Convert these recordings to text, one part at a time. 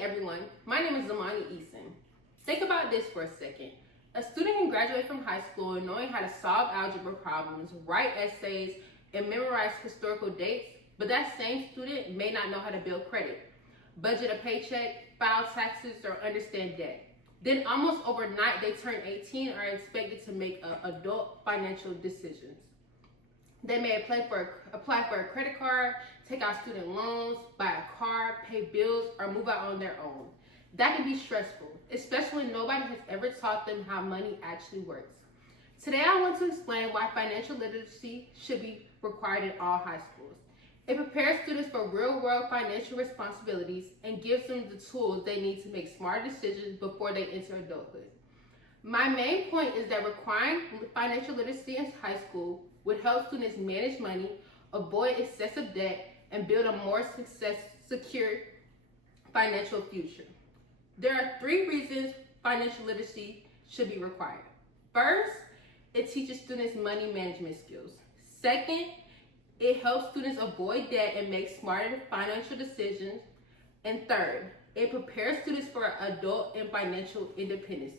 evening, everyone. My name is Zamani Eason. Think about this for a second. A student can graduate from high school knowing how to solve algebra problems, write essays, and memorize historical dates, but that same student may not know how to build credit, budget a paycheck, file taxes, or understand debt. Then almost overnight, they turn 18 and are expected to make adult financial decisions. They may apply for a credit card, take out student loans, buy a car, pay bills, or move out on their own. That can be stressful, especially when nobody has ever taught them how money actually works. Today, I want to explain why financial literacy should be required in all high schools. It prepares students for real-world financial responsibilities and gives them the tools they need to make smart decisions before they enter adulthood. My main point is that requiring financial literacy in high school would help students manage money, avoid excessive debt, and build a more secure financial future. There are 3 reasons financial literacy should be required. First, it teaches students money management skills. Second, it helps students avoid debt and make smarter financial decisions. And third, it prepares students for adult and financial independence.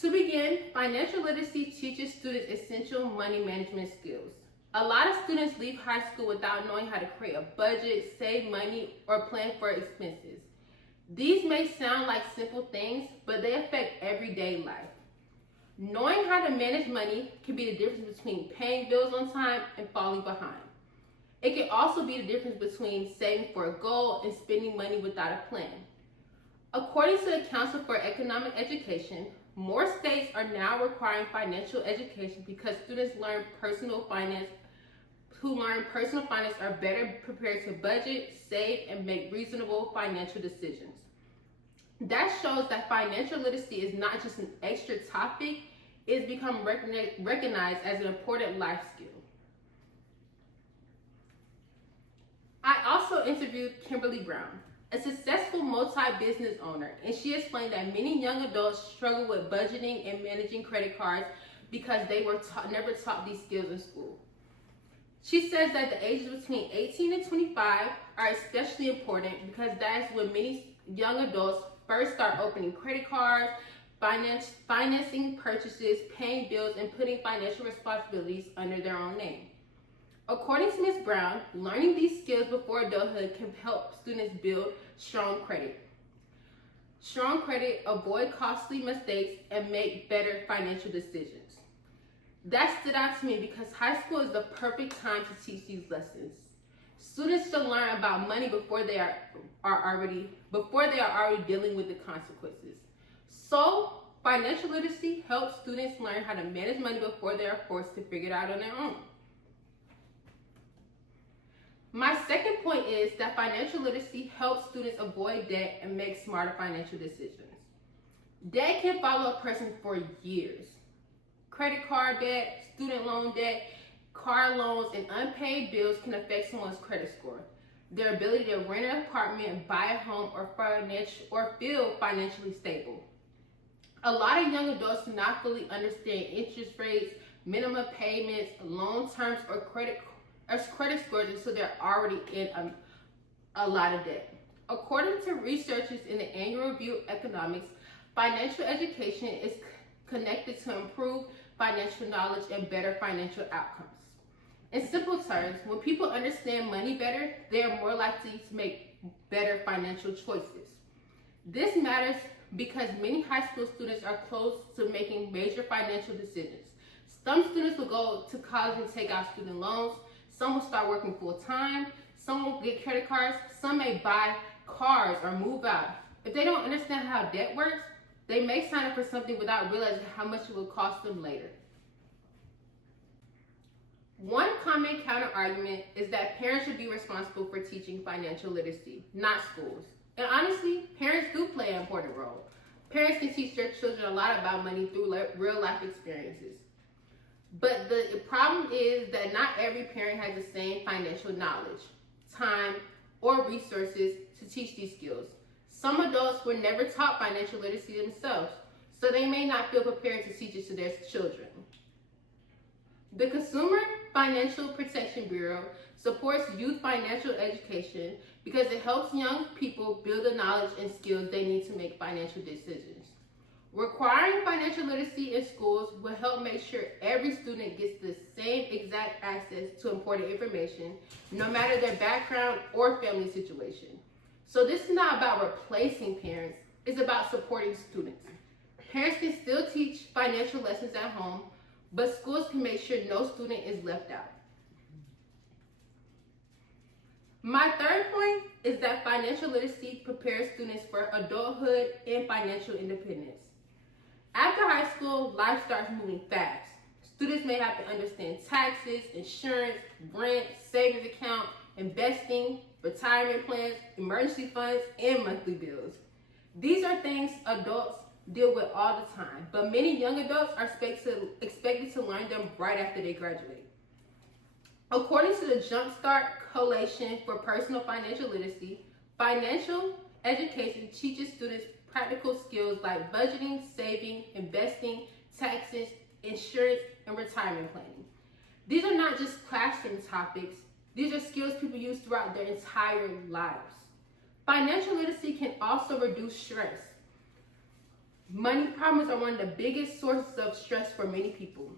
To begin, financial literacy teaches students essential money management skills. A lot of students leave high school without knowing how to create a budget, save money, or plan for expenses. These may sound like simple things, but they affect everyday life. Knowing how to manage money can be the difference between paying bills on time and falling behind. It can also be the difference between saving for a goal and spending money without a plan. According to the Council for Economic Education, more states are now requiring financial education because students who learn personal finance are better prepared to budget, save, and make reasonable financial decisions. That shows that financial literacy is not just an extra topic, it's become recognized as an important life skill. I also interviewed Kimberly Brown, a successful multi-business owner, and she explained that many young adults struggle with budgeting and managing credit cards because they were never taught these skills in school. She says that the ages between 18 and 25 are especially important because that's when many young adults first start opening credit cards, financing purchases, paying bills, and putting financial responsibilities under their own name. According to Ms. Brown, learning these skills before adulthood can help students build strong credit, avoid costly mistakes, and make better financial decisions. That stood out to me because high school is the perfect time to teach these lessons. Students should learn about money before they are already dealing with the consequences. So, financial literacy helps students learn how to manage money before they are forced to figure it out on their own. My second point is that financial literacy helps students avoid debt and make smarter financial decisions. Debt can follow a person for years. Credit card debt, student loan debt, car loans, and unpaid bills can affect someone's credit score, their ability to rent an apartment, buy a home, or feel financially stable. A lot of young adults do not fully understand interest rates, minimum payments, loan terms, or credit scores until they're already in a lot of debt. According to researchers in the Annual Review of Economics, financial education is connected to improved financial knowledge and better financial outcomes. In simple terms, when people understand money better, they are more likely to make better financial choices. This matters because many high school students are close to making major financial decisions. Some students will go to college and take out student loans. Some will start working full-time. Some will get credit cards. Some may buy cars or move out. If they don't understand how debt works, they may sign up for something without realizing how much it will cost them later. One common counter-argument is that parents should be responsible for teaching financial literacy, not schools. And honestly, parents do play an important role. Parents can teach their children a lot about money through real-life experiences. But the problem is that not every parent has the same financial knowledge, time, or resources to teach these skills. Some adults were never taught financial literacy themselves, so they may not feel prepared to teach it to their children. The Consumer Financial Protection Bureau supports youth financial education because it helps young people build the knowledge and skills they need to make financial decisions. Requiring financial literacy in schools will help make sure every student gets the same exact access to important information, no matter their background or family situation. So this is not about replacing parents, it's about supporting students. Parents can still teach financial lessons at home, but schools can make sure no student is left out. My third point is that financial literacy prepares students for adulthood and financial independence. After high school, life starts moving fast. Students may have to understand taxes, insurance, rent, savings account, investing, retirement plans, emergency funds, and monthly bills. These are things adults deal with all the time, but many young adults are expected to learn them right after they graduate. According to the Jumpstart Coalition for Personal Financial Literacy, financial education teaches students practical skills like budgeting, saving, investing, taxes, insurance, and retirement planning. These are not just classroom topics, these are skills people use throughout their entire lives. Financial literacy can also reduce stress. Money problems are one of the biggest sources of stress for many people.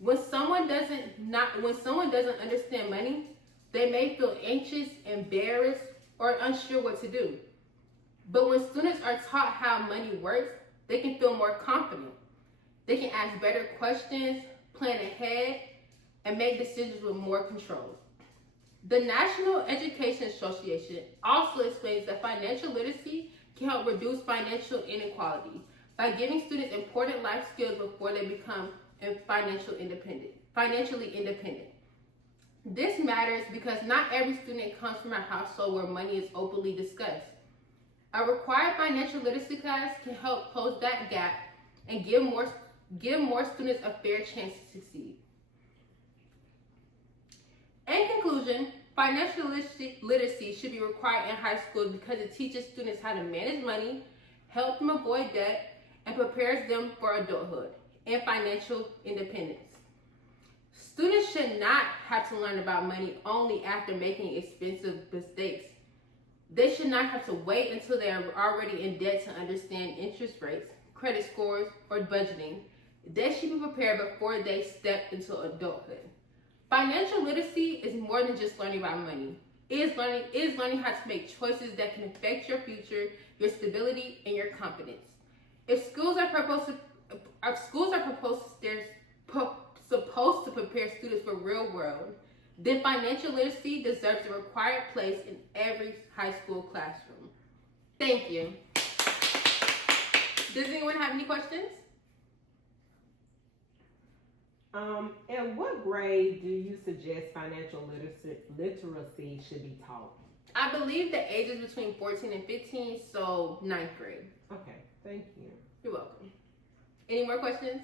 When someone doesn't understand money, they may feel anxious, embarrassed, or unsure what to do. But when students are taught how money works, they can feel more confident. They can ask better questions, plan ahead, and make decisions with more control. The National Education Association also explains that financial literacy can help reduce financial inequality by giving students important life skills before they become financially independent. This matters because not every student comes from a household where money is openly discussed. A required financial literacy class can help close that gap and give more students a fair chance to succeed. In conclusion, financial literacy should be required in high school because it teaches students how to manage money, help them avoid debt, and prepares them for adulthood and financial independence. Students should not have to learn about money only after making expensive mistakes. They should not have to wait until they are already in debt to understand interest rates, credit scores, or budgeting. They should be prepared before they step into adulthood. Financial literacy is more than just learning about money. It is learning how to make choices that can affect your future, your stability, and your confidence. If schools are supposed to prepare students for real world, then financial literacy deserves a required place in every high school classroom. Thank you. Does anyone have any questions? In what grade do you suggest financial literacy should be taught? I believe the age is between 14 and 15, so 9th grade. Okay, thank you. You're welcome. Any more questions?